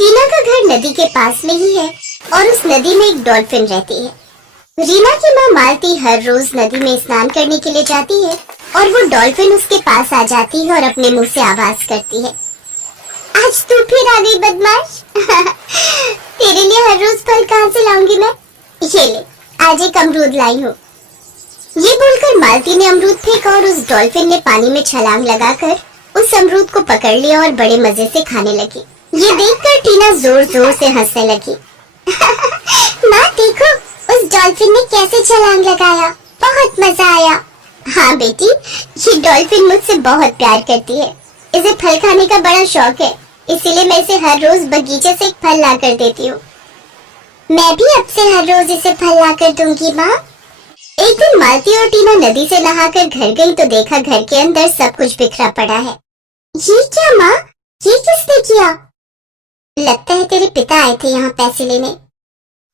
टीना का घर नदी के पास में ही है और उस नदी में एक डॉल्फिन रहती है। रीना की माँ मालती हर रोज नदी में स्नान करने के लिए जाती है और वो डॉल्फिन उसके पास आ जाती है और अपने मुंह से आवाज करती है, आज तू फिर आ गई बदमाश। तेरे लिए हर रोज फल कहाँ से लाऊंगी मैं? ये ले, आज एक अमरूद लाई हूँ। ये बोलकर मालती ने अमरूद फेंका और उस डॉल्फिन ने पानी में छलांग लगाकर उस अमरूद को पकड़ लिया और बड़े मजे से खाने लगी। ये देखकर टीना जोर जोर से हंसने लगी। माँ देखो, उस डॉल्फिन ने कैसे छलांग लगाया, बहुत मजा आया। हाँ बेटी, ये डॉल्फिन मुझसे बहुत प्यार करती है। इसे फल खाने का बड़ा शौक है, इसीलिए मैं इसे हर रोज बगीचे से एक फल ला कर देती हूँ। मैं भी अब से हर रोज इसे फल ला कर दूंगी माँ। एक दिन मालती और टीना नदी से नहाकर घर गई तो देखा घर के अंदर सब कुछ बिखरा पड़ा है। ये क्या माँ, ये किसने किया? लगता है तेरे पिता आए थे यहाँ पैसे लेने।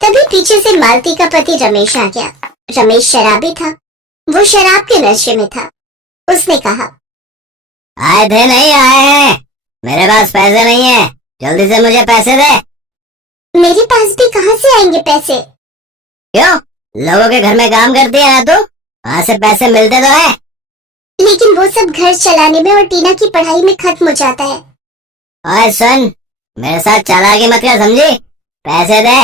तभी पीछे से मालती का पति रमेश आ गया। रमेश शराबी था, वो शराब के नशे में था। उसने कहा, आए थे नहीं आए हैं, मेरे पास पैसे नहीं है, जल्दी से मुझे पैसे दे। मेरे पास भी कहाँ से आएंगे पैसे? क्यों, लोगों के घर में काम करती है ना तू, वहाँ से पैसे मिलते तो है। लेकिन वो सब घर चलाने में और टीना की पढ़ाई में खत्म हो जाता है। ओए सुन, मेरे साथ चालाकी मत कर समझी, पैसे दे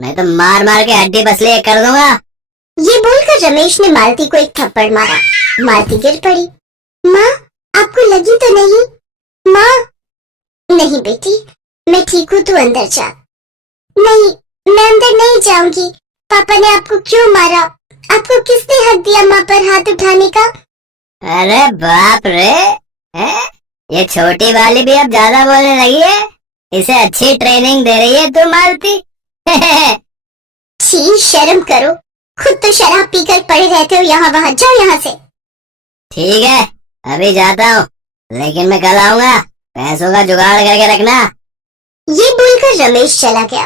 नहीं तो मार मार के हड्डी पसली एक कर दूंगा। ये बोलकर रमेश ने मालती को एक थप्पड़ मारा। मालती गिर पड़ी। माँ, आपको लगी तो नहीं? माँ, नहीं बेटी, मैं ठीक हूँ, तू अंदर जा। नहीं, मैं अंदर नहीं जाऊंगी। पापा ने आपको क्यों मारा? आपको किसने हक दिया माँ पर हाथ उठाने का? अरे बाप रे, ये छोटी वाली भी अब ज्यादा बोलने लगी है। इसे अच्छी ट्रेनिंग दे रही है तू मालती। छी, शर्म करो, खुद तो शराब पीकर पड़े रहते हो यहाँ वहाँ, जाओ यहाँ से। ठीक है, अभी जाता हूँ, लेकिन मैं कल आऊंगा, पैसों का जुगाड़ करके रखना। ये बोलकर रमेश चला गया।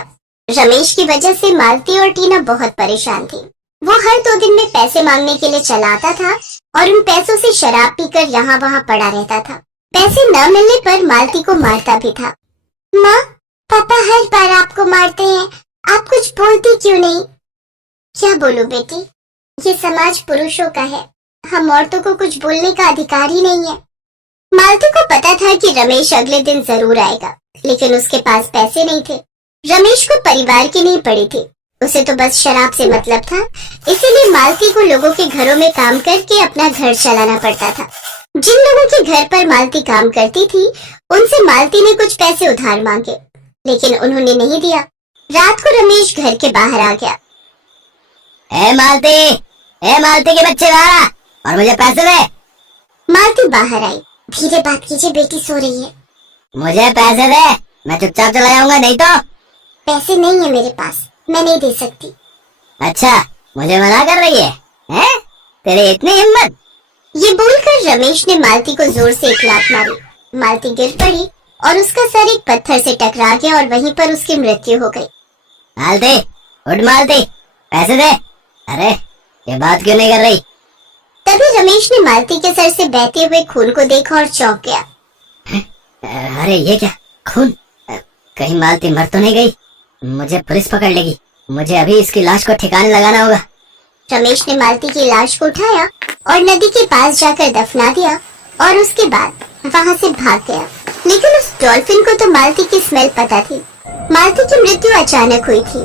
रमेश की वजह से मालती और टीना बहुत परेशान थी। वो हर 2 दिन में पैसे मांगने के लिए चला आता था और उन पैसों से शराब पीकर यहाँ वहाँ पड़ा रहता था। पैसे न मिलने पर मालती को मारता भी था। माँ, पापा हर बार आपको मारते हैं, आप कुछ बोलती क्यों नहीं? क्या बोलूं बेटी, ये समाज पुरुषों का है, हम औरतों को कुछ बोलने का अधिकार ही नहीं है। मालती को पता था कि रमेश अगले दिन जरूर आएगा, लेकिन उसके पास पैसे नहीं थे। रमेश को परिवार की नहीं पड़ी थी, उसे तो बस शराब से मतलब था, इसीलिए मालती को लोगों के घरों में काम करके अपना घर चलाना पड़ता था। जिन लोगों के घर पर मालती काम करती थी, उनसे मालती ने कुछ पैसे उधार मांगे, लेकिन उन्होंने नहीं दिया। रात को रमेश घर के बाहर आ गया। ए मालती के बच्चे बाहर आ और मुझे पैसे दे। मालती बाहर आई। धीरे बात कीजिए, बेटी सो रही है। मुझे पैसे दे, मैं चुपचाप चला जाऊंगा, नहीं तो। पैसे नहीं है मेरे पास, मैं नहीं दे सकती। अच्छा, मुझे मना कर रही है, हैं? तेरी इतनी हिम्मत? ये बोलकर रमेश ने मालती को जोर से एक लात मारी। मालती गिर पड़ी और उसका सर एक पत्थर से टकरा गया और वहीं पर उसकी मृत्यु हो गई। मालती, उठ मालती, पैसे दे। अरे, ये बात क्यों नहीं कर रही? तभी रमेश ने मालती के सर से बहते हुए खून को देखा और चौंक गया। अरे ये क्या, खून? कहीं मालती मर तो नहीं गई? मुझे पुलिस पकड़ लेगी, मुझे अभी इसकी लाश को ठिकाने लगाना होगा। रमेश ने मालती की लाश को उठाया और नदी के पास जाकर दफना दिया और उसके बाद वहाँ से भाग गया। लेकिन उस डॉल्फिन को तो मालती की स्मेल पता थी। मालती की मृत्यु अचानक हुई थी।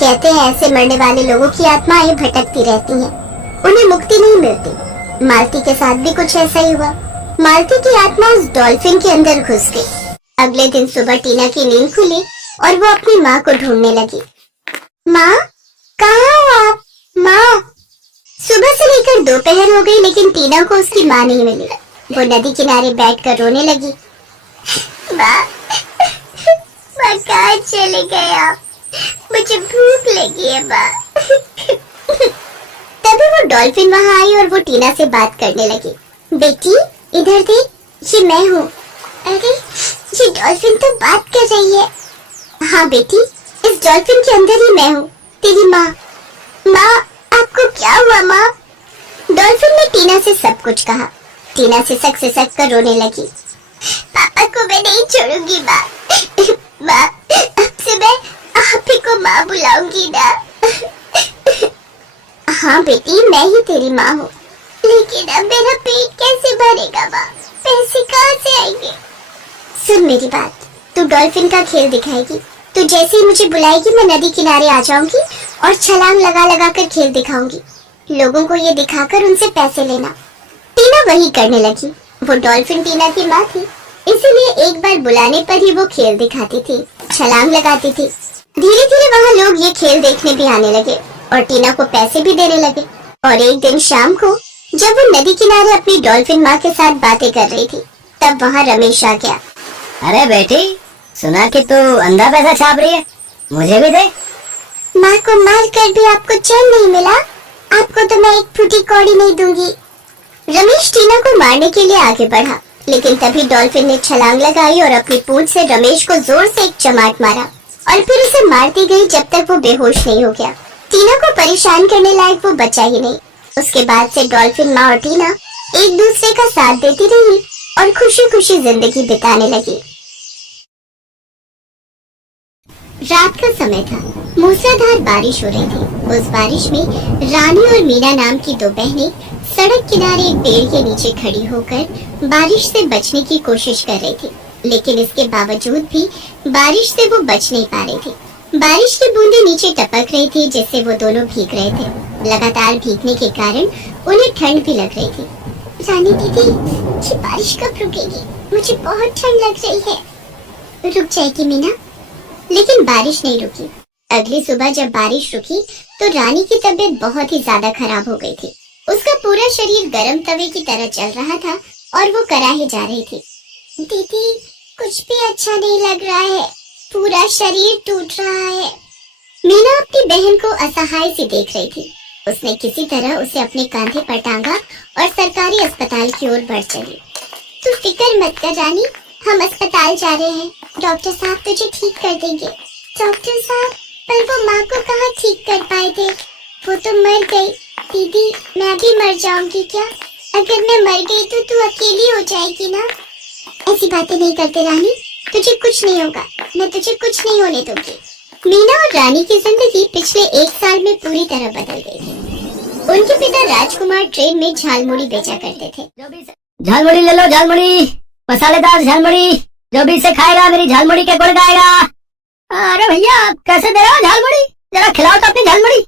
कहते हैं ऐसे मरने वाले लोगों की आत्माएं भटकती रहती हैं, उन्हें मुक्ति नहीं मिलती। मालती के साथ भी कुछ ऐसा ही हुआ। मालती की आत्मा उस डॉल्फिन के अंदर घुस गई। अगले दिन सुबह टीना की नींद खुली और वो अपनी माँ को ढूंढने लगी। माँ, कहाँ हो आप? माँ। सुबह से लेकर दोपहर हो गई, लेकिन टीना को उसकी माँ नहीं मिली। वो नदी किनारे बैठकर रोने लगी। माँ, माँ कहाँ चले गए आप? मुझे भूख लगी है माँ। तभी वो डॉल्फिन वहाँ आई और वो टीना से बात करने लगी। बेटी इधर देख, ये मैं हूँ। अरे, ये डॉल्फिन तो बात कर रही है। हाँ बेटी, इस डॉल्फिन के अंदर ही मैं हूँ, तेरी माँ। माँ, आपको क्या हुआ माँ? डॉल्फिन ने टीना से सब कुछ कहा। टीना सिसक कर रोने लगी। पापा को मैं नहीं छोड़ूंगी माँ। माँ, माँ बुलाऊंगी ना। हाँ बेटी, मैं ही तेरी माँ हूँ, लेकिन अब मेरा पेट कैसे भरेगा माँ? पैसे कहाँ से आएंगे? सुन मेरी बात, तू डॉल्फिन का खेल दिखाएगी। तू जैसे ही मुझे बुलाएगी मैं नदी किनारे आ जाऊंगी और छलांग लगा लगा कर खेल दिखाऊंगी। लोगों को ये दिखाकर उनसे पैसे लेना। टीना वही करने लगी। वो डॉल्फिन टीना की माँ थी, इसीलिए एक बार बुलाने पर ही वो खेल दिखाती थी, छलांग लगाती थी। धीरे धीरे वहाँ लोग ये खेल देखने भी आने लगे और टीना को पैसे भी देने लगे। और एक दिन शाम को जब वो नदी किनारे अपनी डॉल्फिन माँ के साथ बातें कर रही थी, तब वहाँ रमेश आ गया। अरे बेटी, सुना कि तू अंधा पैसा छाप रही है, मुझे भी दे। माँ को मार कर भी आपको चैन नहीं मिला? आपको तो मैं एक फूटी कौड़ी नहीं दूंगी। रमेश टीना को मारने के लिए आगे बढ़ा, लेकिन तभी डॉल्फिन ने छलांग लगाई और अपनी पूंछ से रमेश को जोर से एक चमाट मारा और फिर उसे मारती गई जब तक वो बेहोश नहीं हो गया। टीना को परेशान करने लायक वो बचा ही नहीं। उसके बाद से डॉल्फिन माँ और टीना एक दूसरे का साथ देती रही और खुशी खुशी जिंदगी बिताने लगी। रात का समय था, मूसलाधार बारिश हो रही थी। उस बारिश में रानी और मीना नाम की दो बहनें सड़क किनारे एक पेड़ के नीचे खड़ी होकर बारिश से बचने की कोशिश कर रही थी, लेकिन इसके बावजूद भी बारिश से वो बच नहीं पा रही थी। बारिश की बूंदें नीचे टपक रही थी, जिससे वो दोनों भीग रहे थे। लगातार भीगने के कारण उन्हें ठंड भी लग रही थी। रानी दीदी, ये बारिश कब रुकेगी? मुझे बहुत ठंड लग रही है। रुक जाएगी मीना। लेकिन बारिश नहीं रुकी। अगली सुबह जब बारिश रुकी तो रानी की तबीयत बहुत ही ज्यादा खराब हो गई थी। उसका पूरा शरीर गर्म तवे की तरह चल रहा था और वो कराहे जा रही थी। दीदी, कुछ भी अच्छा नहीं लग रहा है, पूरा शरीर टूट रहा है। मीना अपनी बहन को असहाय सी देख रही थी। उसने किसी तरह उसे अपने कंधे पर टांगा और सरकारी अस्पताल की ओर बढ़ चली। तू फिक्र मत कर रानी, हम अस्पताल जा रहे हैं, डॉक्टर साहब तुझे ठीक कर देंगे। डॉक्टर साहब, पर वो माँ को कहाँ ठीक कर पाए थे? वो तो मर गई। दीदी, मैं भी मर जाऊंगी क्या? अगर मैं मर गई तो तू अकेली हो जाएगी ना? ऐसी बातें नहीं करते रानी, तुझे कुछ नहीं होगा, मैं तुझे कुछ नहीं होने दूंगी। मीना और रानी की जिंदगी पिछले 1 साल में पूरी तरह बदल गई थी। उनके पिता राजकुमार ट्रेन में झालमुड़ी बेचा करते थे। झालमुड़ी ले लो, झालमुड़ी, मसालेदार झालमुड़ी, जो भी इसे खाएगा मेरी झालमुड़ी के गुण गाएगा। अरे भैया, आप कैसे दे रहे हो झालमुड़ी? जरा खिलाओ तो अपनी झालमुड़ी।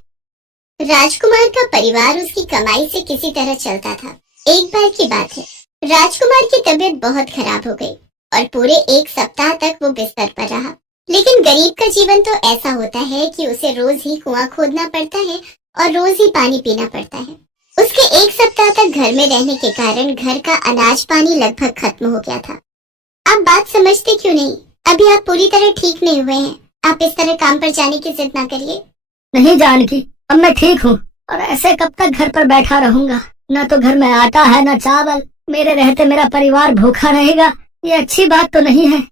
राजकुमार का परिवार उसकी कमाई से किसी तरह चलता था। एक बार की बात है, राजकुमार की तबीयत बहुत खराब हो गई और पूरे 1 सप्ताह तक वो बिस्तर पर रहा। लेकिन गरीब का जीवन तो ऐसा होता है कि उसे रोज ही कुआं खोदना पड़ता है और रोज ही पानी पीना पड़ता है। उसके 1 सप्ताह तक घर में रहने के कारण घर का अनाज पानी लगभग खत्म हो गया था। आप बात समझते क्यों नहीं? अभी आप पूरी तरह ठीक नहीं हुए हैं। आप इस तरह काम पर जाने की जिद ना करिए। नहीं जानकी, अब मैं ठीक हूँ और ऐसे कब तक घर पर बैठा रहूंगा? न तो घर में आटा है न चावल, मेरे रहते मेरा परिवार भूखा रहेगा, ये अच्छी बात तो नहीं है।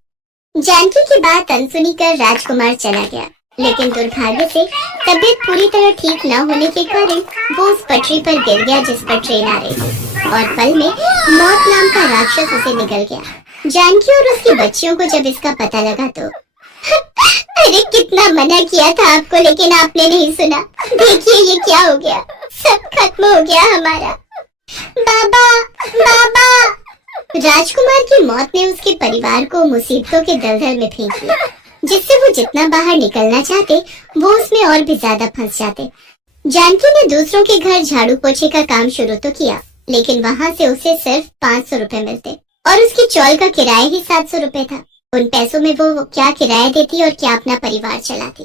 जानकी की बात अनसुनी कर राजकुमार चला गया, लेकिन दुर्भाग्य से तबीयत पूरी तरह ठीक न होने के कारण वो उस पटरी पर गिर गया जिस पर ट्रेन आ रही थी और पल में मौत नाम का राक्षस उसे निगल गया। जानकी और उसकी बच्चियों को जब इसका पता लगा तो अरे कितना मना किया था आपको, लेकिन आपने नहीं सुना। देखिए ये क्या हो गया, सब खत्म हो गया हमारा। बाबा, बाबा। राजकुमार की मौत ने उसके परिवार को मुसीबतों के दलदल में फेंक दिया, जिससे वो जितना बाहर निकलना चाहते वो उसमें और भी ज्यादा फंस जाते। जानकी ने दूसरों के घर झाड़ू पोछे का काम शुरू तो किया, लेकिन वहाँ से उसे सिर्फ 500 रुपए मिलते और उसकी चौल का किराया ही 700 रुपए था। उन पैसों में वो क्या किराया देती और क्या अपना परिवार चलाती।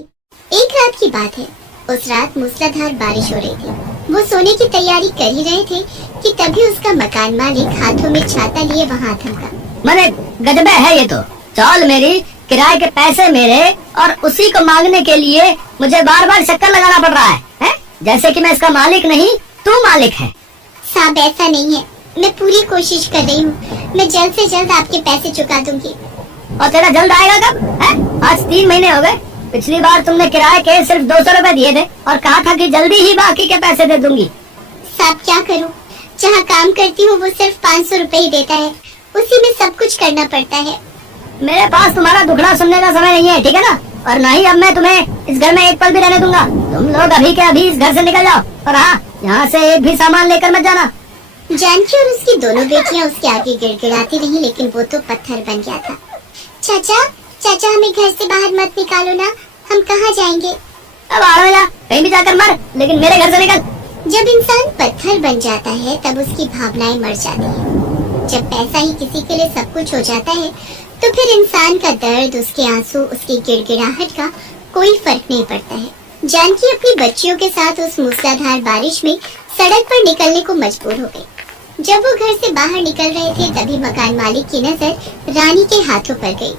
एक रात की बात है, उस रात मूसलाधार बारिश हो रही थी। वो सोने की तैयारी कर ही रहे थे कि तभी उसका मकान मालिक हाथों में छाता लिए वहाँ थमका। मने गजबे है ये तो, चौल मेरी, किराए के पैसे मेरे और उसी को मांगने के लिए मुझे बार बार चक्कर लगाना पड़ रहा है? जैसे कि मैं इसका मालिक नहीं, तू मालिक है। साहब ऐसा नहीं है, मैं पूरी कोशिश कर रही हूँ, मैं जल्द से जल्द आपके पैसे चुका दूंगी। और तेरा जल्द आएगा कब है? आज 3 महीने हो गए, पिछली बार तुमने किराए के सिर्फ 200 रुपए दिए थे और कहा था कि जल्दी ही बाकी के पैसे दे दूंगी। साहब क्या करूँ, जहाँ काम करती हूँ वो सिर्फ 500 रुपए ही देता है, उसी में सब कुछ करना पड़ता है। मेरे पास तुम्हारा दुखड़ा सुनने का समय नहीं है, ठीक है ना? और ना ही अब मैं तुम्हें इस घर में एक पल भी रहने दूंगा। तुम लोग अभी के अभी इस घर से निकल जाओ, और हाँ, यहाँ से एक भी सामान लेकर मत जाना। जानकी और उसकी दोनों बेटियां उसके आगे गिड़गिड़ाती रही, लेकिन वो तो पत्थर बन गया था। चाचा, चाचा हमें घर से बाहर मत निकालो ना, हम कहाँ जाएंगे? अब आ जा, कहीं भी जाकर मर, लेकिन मेरे घर से निकल। जब इंसान पत्थर बन जाता है तब उसकी भावनाएं मर जाती हैं। जब पैसा ही किसी के लिए सब कुछ हो जाता है तो फिर इंसान का दर्द, उसके आंसू, उसकी गिड़गिड़ाहट का कोई फर्क नहीं पड़ता है। जानकी अपनी बच्चियों के साथ उस मूसलाधार बारिश में सड़क पर निकलने को मजबूर हो गई। जब वो घर से बाहर निकल रहे थे तभी मकान मालिक की नजर रानी के हाथों पर गई।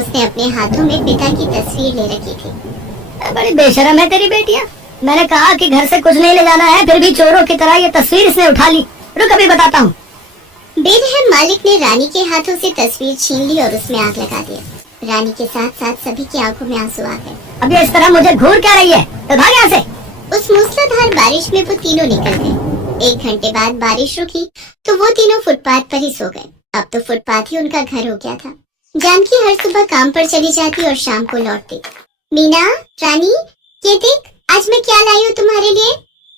उसने अपने हाथों में पिता की तस्वीर ले रखी थी। बड़ी बेशरम है तेरी बेटियां। मैंने कहा कि घर से कुछ नहीं ले जाना है, फिर भी चोरों की तरह ये तस्वीर इसने उठा ली। रुक, अभी बताता हूँ। बेरहम मालिक ने रानी के हाथों से तस्वीर छीन ली और उसमें आग लगा दिया। रानी के साथ साथ सभी की आंखों में आंसू आ गए। अब ये इस तरह मुझे घूर क्या रही है, तो भाग यहाँ से। उस मूसलाधार बारिश में वो तीनों निकल गए। 1 घंटे बाद बारिश रुकी तो वो तीनों फुटपाथ पर ही सो गए। अब तो फुटपाथ ही उनका घर हो गया था। जानकी हर सुबह काम पर चली जाती और शाम को लौटती। मीना, रानी, ये देख आज मैं क्या लाई हूँ तुम्हारे लिए।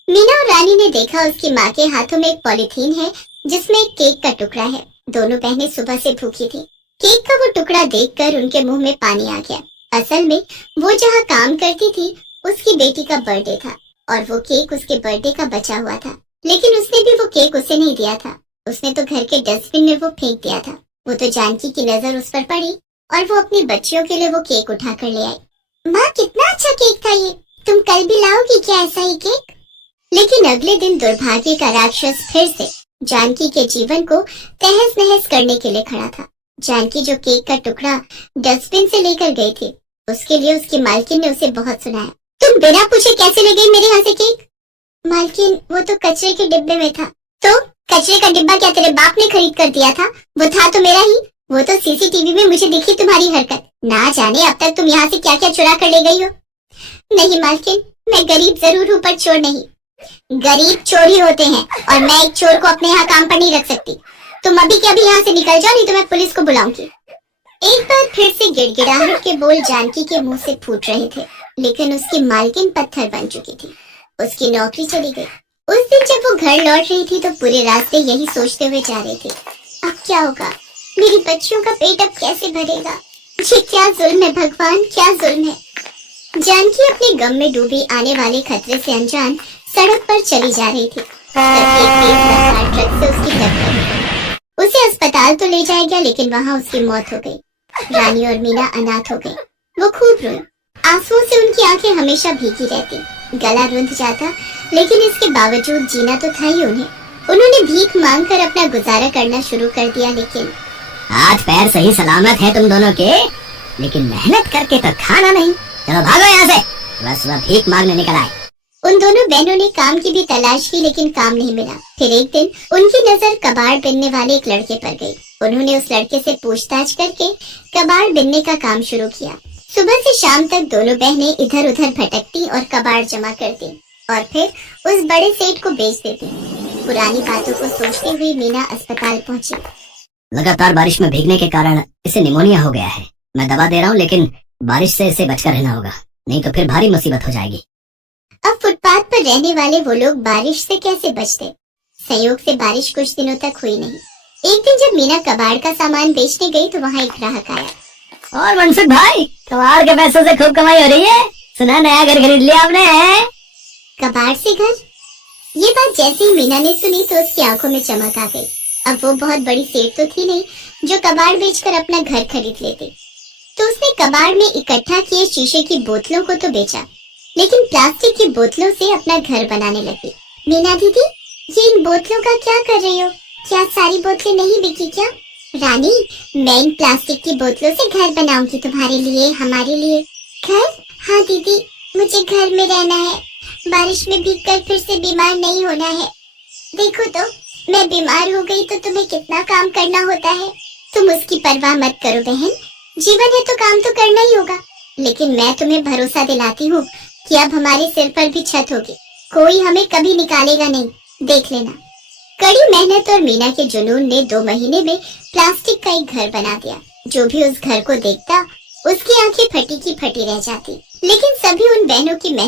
मीना और रानी ने देखा उसकी माँ के हाथों में एक पॉलीथीन है जिसमें एक केक का टुकड़ा है। दोनों बहनें सुबह से भूखी थी। केक का वो टुकड़ा देखकर उनके मुंह में पानी आ गया। असल में वो जहाँ काम करती थी उसकी बेटी का बर्थडे था और वो केक उसके बर्थडे का बचा हुआ था, लेकिन उसने भी वो केक उसे नहीं दिया था। उसने तो घर के डस्टबिन में वो फेंक दिया था। वो तो जानकी की नजर उस पर पड़ी और वो अपनी बच्चियों के लिए वो केक उठा कर ले आई। माँ, कितना अच्छा केक था ये, तुम कल भी लाओगी क्या ऐसा ही केक? लेकिन अगले दिन दुर्भाग्य का राक्षस फिर से जानकी के जीवन को तहस नहस करने के लिए खड़ा था। जानकी जो केक का टुकड़ा डस्टबिन से लेकर गई थी, उसके लिए उसकी मालकिन ने उसे बहुत सुनाया। तुम बिना पूछे कैसे ले गई मेरे यहाँ से केक? मालकिन, वो तो कचरे के डिब्बे में था। तो कचरे का डिब्बा क्या तेरे बाप ने खरीद कर दिया था? वो था तो मेरा ही। वो तो सीसीटीवी में मुझे दिखी तुम्हारी हरकत। ना जाने अब तक तुम यहाँ से क्या क्या चुरा कर ले गई हो। नहीं मालकिन, मैं गरीब जरूर हूँ पर चोर नहीं। गरीब चोर ही होते हैं और मैं एक चोर को अपने यहाँ काम पर नहीं रख सकती। तुम अभी के अभी यहाँ से निकल जाओ, नहीं तो मैं पुलिस को बुलाऊंगी। एक बार फिर से गिड़गिड़ाहट के बोल जानकी के मुंह से फूट रहे थे, लेकिन उसकी मालकिन पत्थर बन चुकी थी। उसकी नौकरी चली गई। उस दिन जब वो घर लौट रही थी तो पूरे रास्ते यही सोचते हुए जा रही थी, अब क्या होगा, मेरी बच्चियों का पेट अब कैसे भरेगा? ये क्या जुल्म है भगवान, क्या जुल्म है। जानकी अपने गम में डूबी आने वाले खतरे से अनजान सड़क पर चली जा रही थी। तब एक तेज रफ्तार ट्रक से उसकी टक्कर हुई। उसे अस्पताल तो ले जाया गया, लेकिन वहाँ उसकी मौत हो गई। रानी और मीना अनाथ हो गई। वो खूब रोई। आंसुओं से उनकी आंखें हमेशा भीगी रहती, गला रुंध जाता, लेकिन इसके बावजूद जीना तो था ही उन्हें। उन्होंने भीख मांगकर अपना गुजारा करना शुरू कर दिया, लेकिन हाथ पैर सही सलामत है तुम दोनों के, लेकिन मेहनत करके तो खाना नहीं। चलो भागो यहाँ से, बस वह भीख मांगने निकल आए। उन दोनों बहनों ने काम की भी तलाश की, लेकिन काम नहीं मिला। फिर एक दिन उनकी नजर कबाड़ बिनने वाले एक लड़के पर गई। उन्होंने उस लड़के से पूछताछ करके कबाड़ बिनने का काम शुरू किया। सुबह से शाम तक दोनों बहनें इधर उधर भटकती और कबाड़ जमा करती और फिर उस बड़े सेठ को बेच देती। पुरानी बातों को सोचते हुए मीना अस्पताल पहुंची। लगातार बारिश में भीगने के कारण इसे निमोनिया हो गया है। मैं दवा दे रहा हूँ, लेकिन बारिश से इसे बचकर रहना होगा, नहीं तो फिर भारी मुसीबत हो जाएगी। अब फुटपाथ पर रहने वाले वो लोग बारिश से कैसे बचते? संयोग से बारिश कुछ दिनों तक हुई नहीं। एक दिन जब मीना कबाड़ का सामान बेचने गई तो वहाँ एक ग्राहक आया। और मनसुख भाई, कबाड़ के पैसों से खूब कमाई हो रही है, सुना नया घर खरीद लिया आपने? कबाड़ से घर? ये बात जैसे ही मीना ने सुनी तो उसकी आंखों में चमक आ गई। अब वो बहुत बड़ी सेठ तो थी नहीं जो कबाड़ बेचकर अपना घर खरीद लेती। तो उसने कबाड़ में इकट्ठा किए शीशे की बोतलों को तो बेचा, लेकिन प्लास्टिक की बोतलों से अपना घर बनाने लगी। मीना दीदी, ये इन बोतलों का क्या कर रही हो? क्या सारी बोतलें नहीं बिकी क्या? रानी, मैं इन प्लास्टिक की बोतलों से घर बनाऊंगी तुम्हारे लिए, हमारे लिए। घर? हाँ दीदी, मुझे घर में रहना है। बारिश में भीगकर फिर से बीमार नहीं होना है। देखो तो, मैं बीमार हो गई तो तुम्हें कितना काम करना होता है। तुम उसकी परवाह मत करो बहन, जीवन है तो काम तो करना ही होगा। लेकिन मैं तुम्हें भरोसा दिलाती हूँ कि अब हमारे सिर पर भी छत होगी, कोई हमें कभी निकालेगा नहीं, देख लेना। कड़ी मेहनत और मीना के जुनून ने 2 महीने में प्लास्टिक का एक घर बना दिया। जो भी उस घर को देखता उसकी आंखें फटी की फटी रह जाती। लेकिन सभी उन बहनों की मेहनत